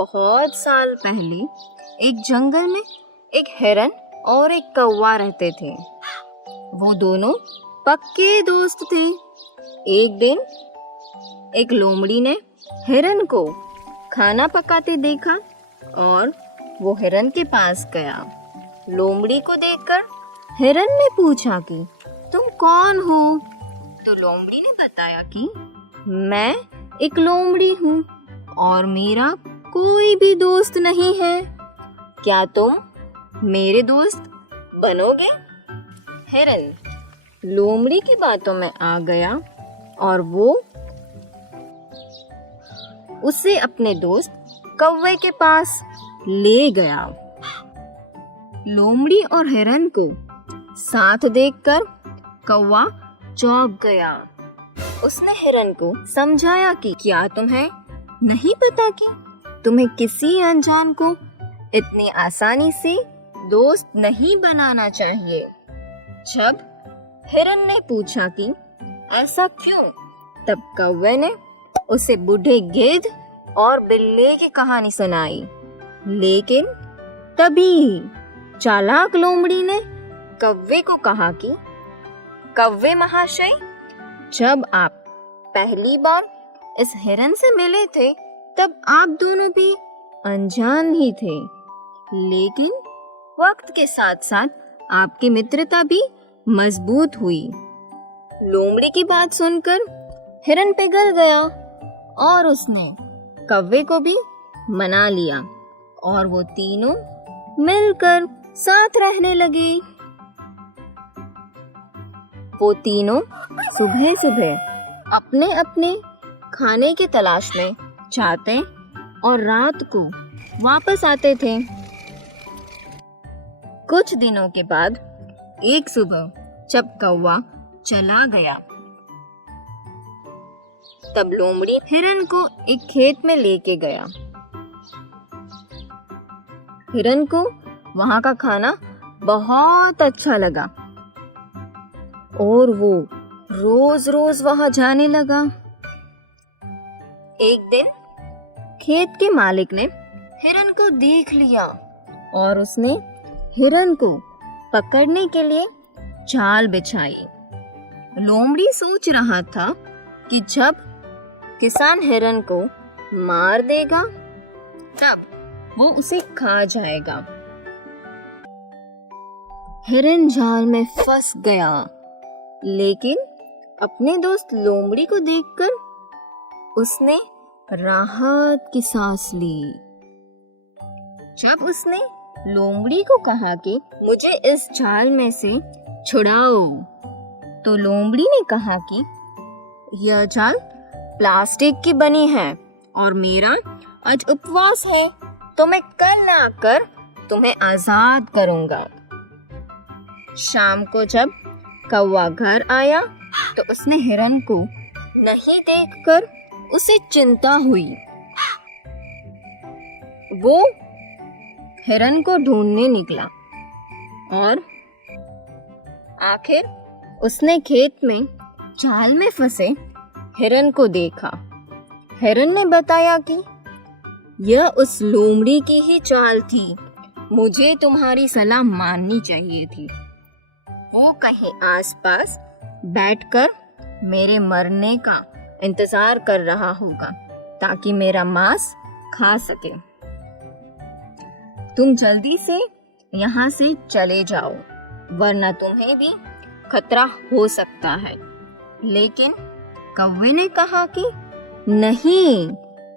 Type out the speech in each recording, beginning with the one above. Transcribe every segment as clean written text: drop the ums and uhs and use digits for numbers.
बहुत साल पहले एक जंगल में एक हिरन और एक कौवा रहते थे। वो दोनों पक्के दोस्त थे। एक दिन एक लोमड़ी ने हिरन को खाना पकाते देखा और वो हिरन के पास गया। लोमड़ी को देखकर हिरन ने पूछा कि तुम कौन हो? तो लोमड़ी ने बताया कि मैं एक लोमड़ी हूँ और मेरा कोई भी दोस्त नहीं है। क्या तुम मेरे दोस्त बनोगे? हिरन लोमड़ी की बातों में आ गया और वो उसे अपने दोस्त कौवे के पास ले गया। लोमड़ी और हिरन को साथ देखकर कौवा चौंक गया। उसने हिरन को समझाया कि क्या तुम्हें नहीं पता कि तुम्हें किसी अनजान को इतनी आसानी से दोस्त नहीं बनाना चाहिए। जब हिरन ने पूछा कि ऐसा क्यों, तब कौवे ने उसे बूढ़े गिद्ध और बिल्ली की कहानी सुनाई। लेकिन तभी चालाक लोमड़ी ने कौवे को कहा कि कौवे महाशय, जब आप पहली बार इस हिरन से मिले थे तब आप दोनों भी अनजान ही थे, लेकिन वक्त के साथ साथ आपकी मित्रता भी मजबूत हुई। लोमड़ी की बात सुनकर हिरन पिघल गया और उसने कौवे को भी मना लिया और वो तीनों मिलकर साथ रहने लगे। वो तीनों सुबह सुबह अपने अपने खाने की तलाश में जाते और रात को वापस आते थे। कुछ दिनों के बाद एक सुबह जब कौवा चला गया, तब लोमड़ी हिरन को एक खेत में लेके गया। हिरन को वहां का खाना बहुत अच्छा लगा और वो रोज रोज वहां जाने लगा। एक दिन खेत के मालिक ने हिरन को देख लिया और उसने हिरन को पकड़ने के लिए जाल बिछाई। लोमड़ी सोच रहा था कि जब किसान हिरन को मार देगा तब वो उसे खा जाएगा। हिरन जाल में फंस गया, लेकिन अपने दोस्त लोमड़ी को देखकर उसने राहत की सांस ली। जब उसने लोमड़ी को कहा कि मुझे इस जाल में से छुड़ाओ, तो लोमड़ी ने कहा कि यह जाल प्लास्टिक की बनी है और मेरा आज उपवास है, तो मैं कल आकर तुम्हें आजाद करूंगा। शाम को जब कौवा घर आया तो उसने हिरन को नहीं देखकर उसे चिंता हुई। वो हिरन को ढूंढने निकला और आखिर उसने खेत में जाल में फंसे हिरन को देखा। हिरन ने बताया कि यह उस लोमड़ी की ही चाल थी, मुझे तुम्हारी सलाह माननी चाहिए थी। वो कहीं आसपास बैठकर मेरे मरने का इंतजार कर रहा होगा ताकि मेरा मांस खा सके। तुम जल्दी से यहाँ से चले जाओ, वरना तुम्हें भी खतरा हो सकता है। लेकिन कौवे ने कहा कि नहीं,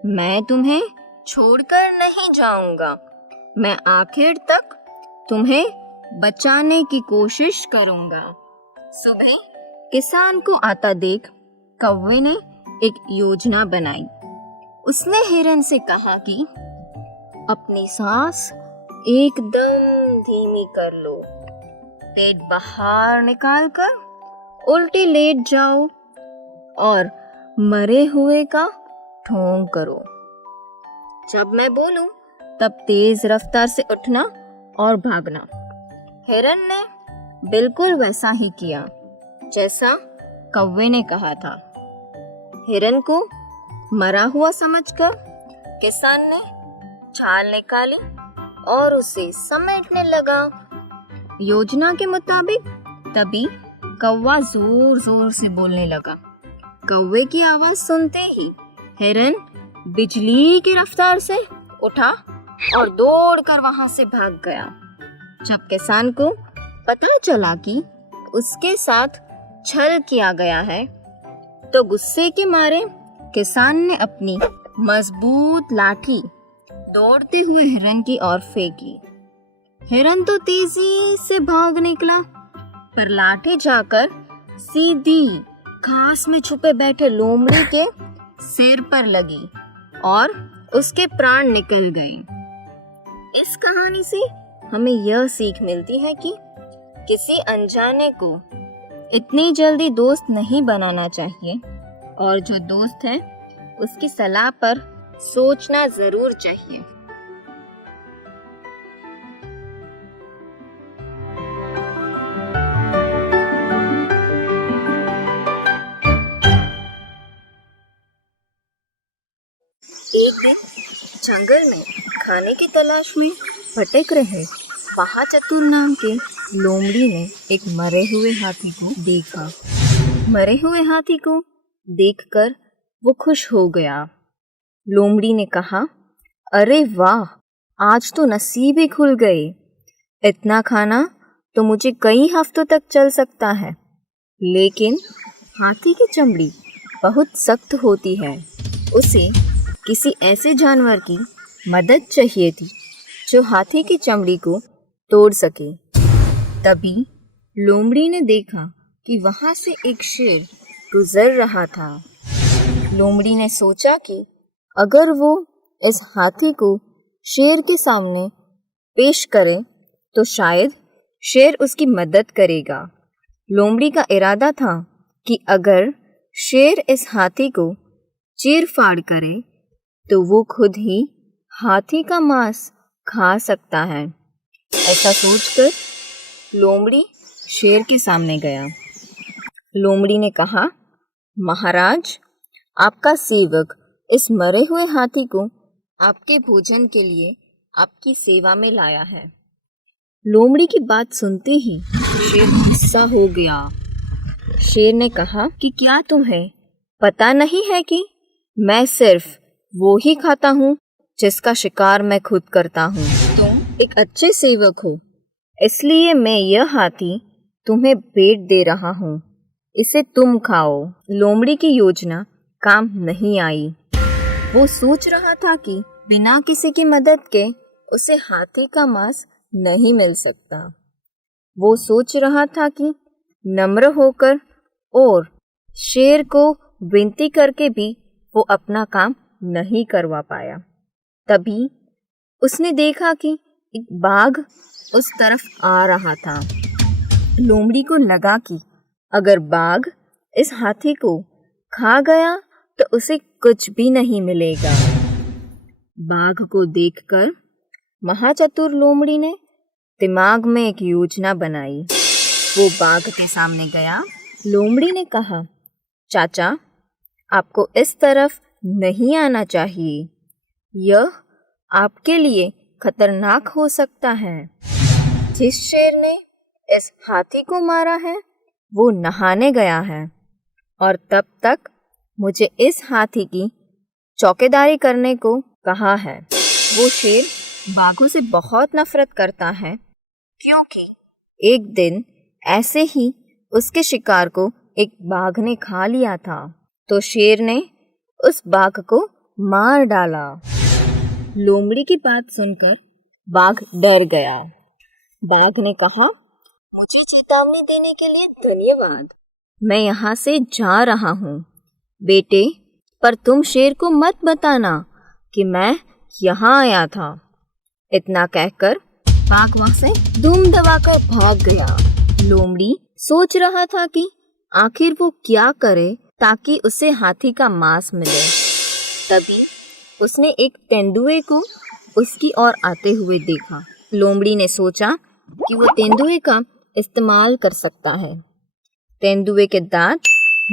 मैं तुम्हें छोड़कर नहीं जाऊंगा। मैं आखिर तक तुम्हें बचाने की कोशिश करूंगा। सुबह किसान को आता देख कौवे ने एक योजना बनाई। उसने हिरन से कहा कि अपनी सांस एकदम धीमी कर लो, पेट बाहर निकालकर उल्टी लेट जाओ और मरे हुए का ढोंग करो। जब मैं बोलूं तब तेज रफ्तार से उठना और भागना। हिरन ने बिल्कुल वैसा ही किया जैसा कौवे ने कहा था। हिरन को मरा हुआ समझकर किसान ने छाल निकाली और उसे समेटने लगा। योजना के मुताबिक तभी कौवा जोर जोर से बोलने लगा। कौवे की आवाज सुनते ही हिरन बिजली की रफ्तार से उठा और दौड़कर वहां से भाग गया। जब किसान को पता चला कि उसके साथ छल किया गया है, तो गुस्से के मारे किसान ने अपनी मजबूत लाठी दौड़ते हुए हिरन की ओर फेंकी। हिरन तो तेजी से भाग निकला, पर लाठी जाकर सीधी घास में छुपे बैठे लोमड़ी के सिर पर लगी और उसके प्राण निकल गए। इस कहानी से हमें यह सीख मिलती है कि किसी अनजाने को इतनी जल्दी दोस्त नहीं बनाना चाहिए और जो दोस्त है उसकी सलाह पर सोचना जरूर चाहिए। एक दिन जंगल में खाने की तलाश में भटक रहे महाचतुर नाम के लोमड़ी ने एक मरे हुए हाथी को देखा। मरे हुए हाथी को देखकर वो खुश हो गया। लोमड़ी ने कहा, अरे वाह, आज तो नसीब ही खुल गए। इतना खाना तो मुझे कई हफ्तों तक चल सकता है, लेकिन हाथी की चमड़ी बहुत सख्त होती है। उसे किसी ऐसे जानवर की मदद चाहिए थी जो हाथी की चमड़ी को तोड़ सके। तभी लोमड़ी ने देखा कि वहां से एक शेर गुजर रहा था। लोमड़ी ने सोचा कि अगर वो इस हाथी को शेर के सामने पेश करे तो शायद शेर उसकी मदद करेगा। लोमड़ी का इरादा था कि अगर शेर इस हाथी को चीर फाड़ करे तो वो खुद ही हाथी का मांस खा सकता है। ऐसा सोचकर लोमड़ी शेर के सामने गया। लोमड़ी ने कहा, महाराज, आपका सेवक इस मरे हुए हाथी को आपके भोजन के लिए आपकी सेवा में लाया है। लोमड़ी की बात सुनते ही शेर गुस्सा हो गया। शेर ने कहा कि क्या तुम्हें पता नहीं है कि मैं सिर्फ वो ही खाता हूँ जिसका शिकार मैं खुद करता हूँ। तुम एक अच्छे सेवक हो, इसलिए मैं यह हाथी तुम्हें भेंट दे रहा हूँ। इसे तुम खाओ। लोमड़ी की योजना काम नहीं आई। वो सोच रहा था कि बिना किसी की मदद के उसे हाथी का मांस नहीं मिल सकता। वो सोच रहा था कि नम्र होकर और शेर को विनती करके भी वो अपना काम नहीं करवा पाया। तभी उसने देखा कि एक बाघ उस तरफ आ रहा था। लोमड़ी को लगा कि अगर बाघ इस हाथी को खा गया तो उसे कुछ भी नहीं मिलेगा। बाघ को देखकर महाचतुर लोमड़ी ने दिमाग में एक योजना बनाई। वो बाघ के सामने गया। लोमड़ी ने कहा, चाचा, आपको इस तरफ नहीं आना चाहिए। यह आपके लिए खतरनाक हो सकता है। जिस शेर ने इस हाथी को मारा है वो नहाने गया है और तब तक मुझे इस हाथी की चौकीदारी करने को कहा है। वो शेर बाघों से बहुत नफरत करता है क्योंकि एक दिन ऐसे ही उसके शिकार को एक बाघ ने खा लिया था, तो शेर ने उस बाघ को मार डाला। लोमड़ी की बात सुनकर बाघ डर गया। बाघ ने कहा, मुझे चेतावनी देने के लिए धन्यवाद। मैं यहाँ से जा रहा हूँ बेटे, पर तुम शेर को मत बताना कि मैं यहाँ आया था। इतना कहकर बाघ वहाँ से धूम दबाकर भाग गया। लोमड़ी सोच रहा था कि आखिर वो क्या करे ताकि उसे हाथी का मांस मिले। तभी उसने एक तेंदुए को उसकी ओर आते हुए देखा। लोमड़ी ने सोचा कि वो तेंदुए का इस्तेमाल कर सकता है। तेंदुए के दांत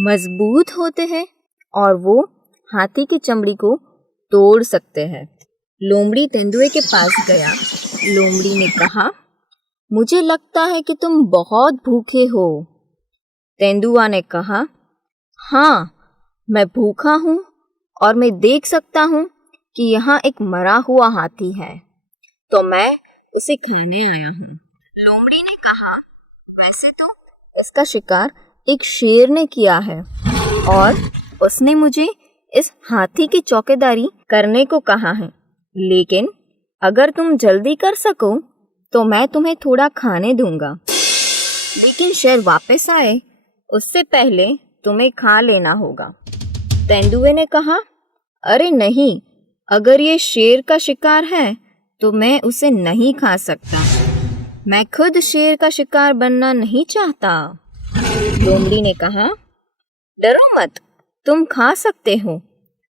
मजबूत होते हैं और वो हाथी की चमड़ी को तोड़ सकते हैं। लोमड़ी तेंदुए के पास गया। लोमड़ी ने कहा, मुझे लगता है कि तुम बहुत भूखे हो। तेंदुआ ने कहा, हाँ, मैं भूखा हूँ और मैं देख सकता हूँ कि यहाँ एक मरा हुआ हाथी है, तो मैं उसे खाने आया हूँ। लोमड़ी ने कहा, वैसे तो इसका शिकार एक शेर ने किया है और उसने मुझे इस हाथी की चौकीदारी करने को कहा है, लेकिन अगर तुम जल्दी कर सको तो मैं तुम्हें थोड़ा खाने दूंगा। लेकिन शेर वापस आए उससे पहले तुम्हें खा लेना होगा। तेंदुए ने कहा, अरे नहीं, अगर ये शेर का शिकार है तो मैं उसे नहीं खा सकता। मैं खुद शेर का शिकार बनना नहीं चाहता। लोमड़ी ने कहा, डरो मत, तुम खा सकते हो।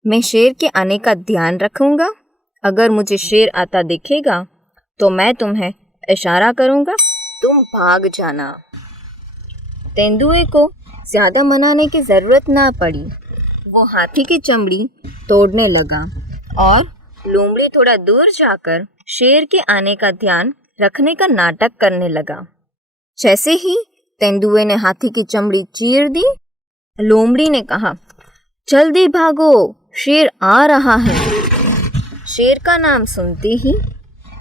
मैं शेर के आने का ध्यान रखूंगा। अगर मुझे शेर आता दिखेगा तो मैं तुम्हें इशारा करूंगा, तुम भाग जाना। तेंदुए को ज्यादा मनाने की जरूरत ना पड़ी। वो हाथी की चमड़ी तोड़ने लगा और लोमड़ी थोड़ा दूर जाकर शेर के आने का ध्यान रखने का नाटक करने लगा। जैसे ही तेंदुए ने हाथी की चमड़ी चीर दी, लोमड़ी ने कहा, जल्दी भागो, शेर आ रहा है। शेर का नाम सुनते ही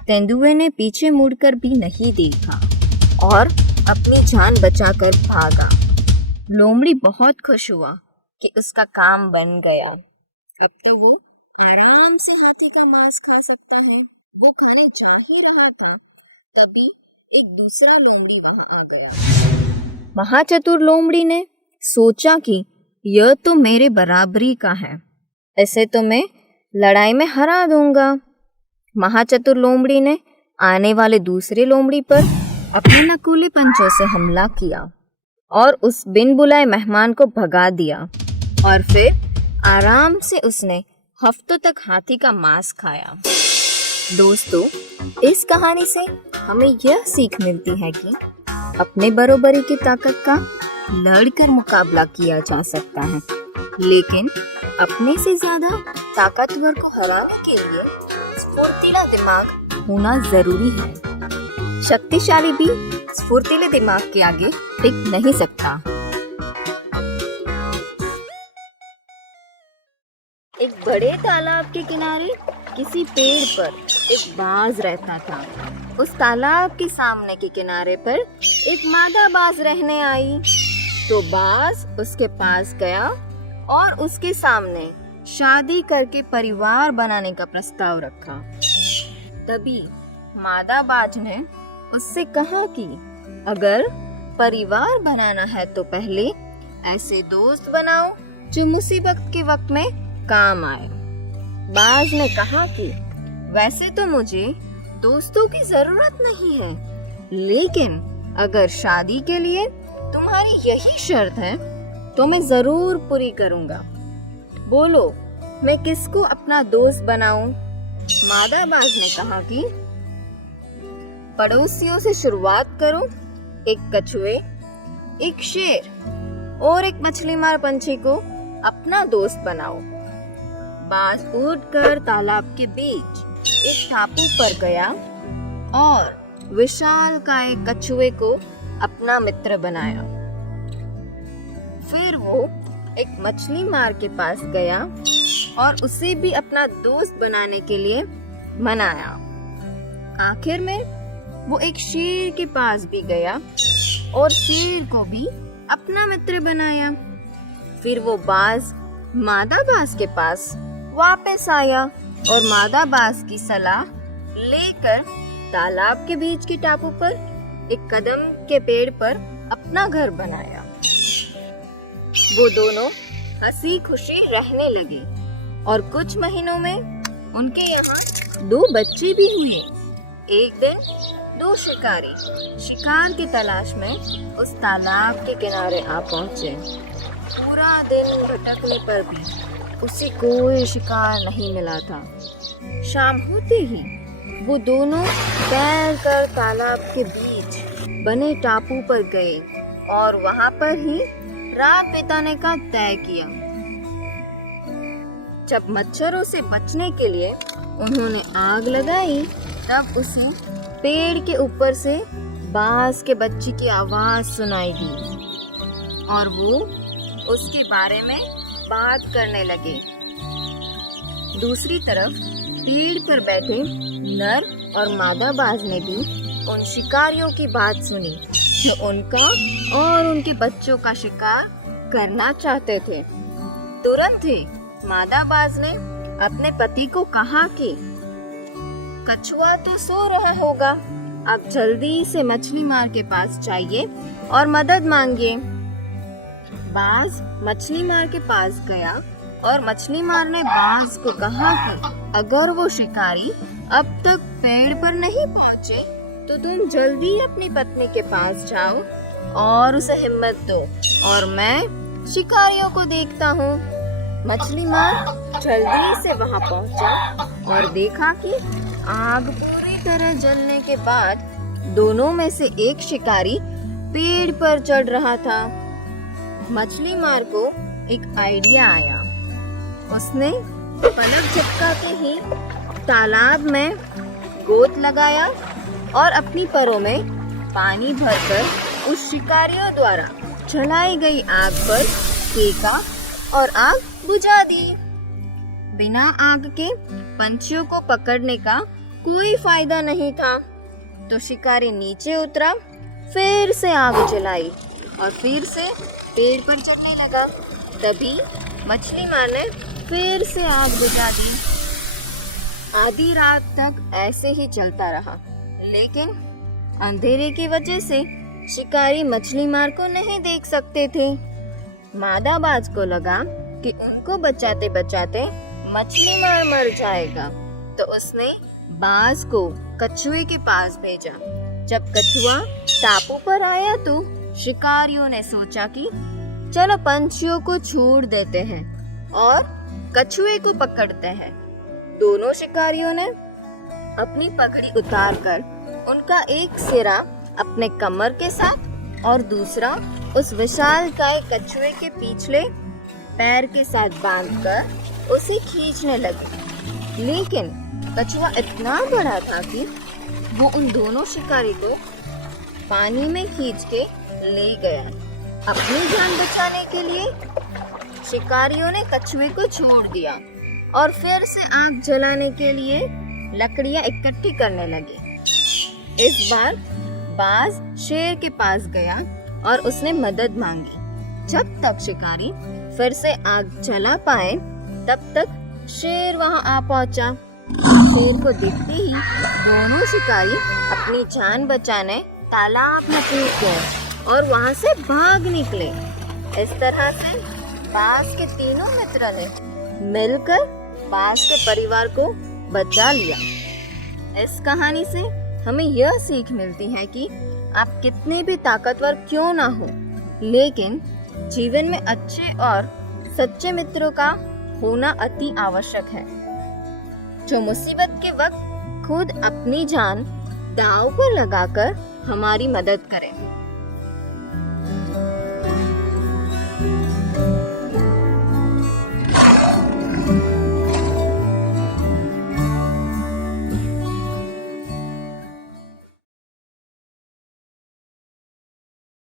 तेंदुए ने पीछे मुड़कर भी नहीं देखा और अपनी जान बचाकर भागा। लोमड़ी बहुत खुश हुआ कि उसका काम बन गया। अब तो वो आराम से हाथी का मांस खा सकता है। वो खाने जा ही रहा था, तभी एक दूसरा लोमड़ी वहां आ गया। महाचतुर लोमड़ी ने सोचा कि यह तो मेरे बराबरी का है, ऐसे तो मैं लड़ाई में हरा दूंगा। महाचतुर लोमड़ी ने आने वाले दूसरे लोमड़ी पर अपने नकुले पंचों से हमला किया और उस बिन बुलाए मेहमान को भगा दिया और फिर आराम से उसने हफ्तों तक हाथी का मांस खाया। दोस्तों, इस कहानी से हमें यह सीख मिलती है कि अपने बरोबरी की ताकत का लड़कर मुकाबला किया जा सकता है, लेकिन अपने से ज्यादा ताकतवर को हराने के लिए स्फूर्तिला दिमाग होना जरूरी है। शक्तिशाली भी स्फूर्तिले दिमाग के आगे टिक नहीं सकता। एक बड़े तालाब के किनारे किसी पेड़ पर एक बाज रहता था। उस तालाब के सामने के किनारे पर एक मादा बाज रहने आई। तो बाज उसके पास गया और उसके सामने शादी करके परिवार बनाने का प्रस्ताव रखा। तभी मादा बाज ने उससे कहा कि अगर परिवार बनाना है तो पहले ऐसे दोस्त बनाओ जो मुसीबत के वक्त में काम आए। बाज ने कहा कि वैसे तो मुझे दोस्तों की जरूरत नहीं है, लेकिन अगर शादी के लिए तुम्हारी यही शर्त है तो मैं जरूर पूरी करूंगा। बोलो, मैं किसको अपना दोस्त बनाऊं? मादा बाज ने कहा कि पड़ोसियों से शुरुआत करो। एक कछुए, एक शेर और एक मछली मार पंछी को अपना दोस्त बनाओ। बाज उड़कर तालाब के बीच एक टापू पर गया और विशालकाय कछुए को अपना मित्र बनाया। फिर वो एक मछली मार के पास गया और उसे भी अपना दोस्त बनाने के लिए मनाया। आखिर में वो एक शेर के पास भी गया और शेर को भी अपना मित्र बनाया। फिर वो बाज मादा बाज के पास वापस आया और मादा बाज की सलाह लेकर तालाब के बीच के टापू पर एक कदम के पेड़ पर अपना घर बनाया। वो दोनों हंसी खुशी रहने लगे और कुछ महीनों में उनके यहाँ 2 बच्चे भी हुए। एक दिन 2 शिकारी शिकार की तलाश में उस तालाब के किनारे आ पहुंचे। पूरा दिन भटकने पर भी उसे कोई शिकार नहीं मिला था। शाम होते ही वो दोनों तैरकर तालाब के बीच बने टापू पर गए और वहां पर ही रात बिताने का तय किया। जब मच्छरों से बचने के लिए उन्होंने आग लगाई, तब उसे पेड़ के ऊपर से बाज के बच्चे की आवाज सुनाई दी और वो उसके बारे में बात करने लगे। दूसरी तरफ पेड़ पर बैठे नर और मादा बाज ने भी उन शिकारियों की बात सुनी जो उनका और उनके बच्चों का शिकार करना चाहते थे। तुरंत ही मादा बाज ने अपने पति को कहा कि कछुआ तो सो रहा होगा, अब जल्दी से मछली मार के पास जाइए और मदद मांगिए। बाज मछली मार के पास गया और मछली मार ने बाज को कहा कि अगर वो शिकारी अब तक पेड़ पर नहीं पहुंचे तो तुम जल्दी अपनी पत्नी के पास जाओ और उसे हिम्मत दो और मैं शिकारियों को देखता हूँ। मछली मार जल्दी से वहां पहुंचा और देखा कि आग पूरी तरह जलने के बाद दोनों में से एक शिकारी पेड़ पर चढ़ रहा था। मछली मार को एक आइडिया आया। उसने पलक झपकाते ही तालाब में गोत लगाया और अपनी परों में पानी भरकर उस शिकारियों द्वारा जलाई गई आग पर फेंका और आग बुझा दी। बिना आग के पंछियों को पकड़ने का कोई फायदा नहीं था, तो शिकारी नीचे उतरा, फिर से आग जलाई और फिर से पेड़ पर चढ़ने लगा। तभी मछली मार ने फिर से आग बुझा दी। आधी रात तक ऐसे ही चलता रहा, लेकिन अंधेरे की वजह से शिकारी मछली मार को नहीं देख सकते थे। मादा बाज को लगा कि उनको बचाते बचाते मछली मार मर जाएगा, तो उसने बाज को कछुए के पास भेजा। जब कछुआ टापू पर आया तो शिकारियों ने सोचा कि चलो पंछियों को छोड़ देते हैं और कछुए को पकड़ते हैं। दोनों शिकारियों ने अपनी पगड़ी उतारकर उनका एक सिरा अपने कमर के साथ और दूसरा उस विशालकाय कछुए के पिछले पैर के साथ बांधकर उसे खींचने लगे। लेकिन कछुआ इतना बड़ा था कि वो उन दोनों शिकारी को पानी में खींच के ले गया। अपनी जान बचाने के लिए शिकारियों ने कछुए को छोड़ दिया और फिर से आग जलाने के लिए लकड़ियां इकट्ठी करने लगे। इस बार बाज शेर के पास गया और उसने मदद मांगी। जब तक शिकारी फिर से आग जला पाए तब तक शेर वहां आ पहुंचा। शेर को देखते ही दोनों शिकारी अपनी जान बचाने तालाब में कूद गए और वहां से भाग निकले। इस तरह से बाज के तीनों मित्र ने मिलकर बाज के परिवार को बचा लिया। इस कहानी से हमें यह सीख मिलती है कि आप कितने भी ताकतवर क्यों ना हो, लेकिन जीवन में अच्छे और सच्चे मित्रों का होना अति आवश्यक है, जो मुसीबत के वक्त खुद अपनी जान दांव पर लगाकर हमारी मदद करें।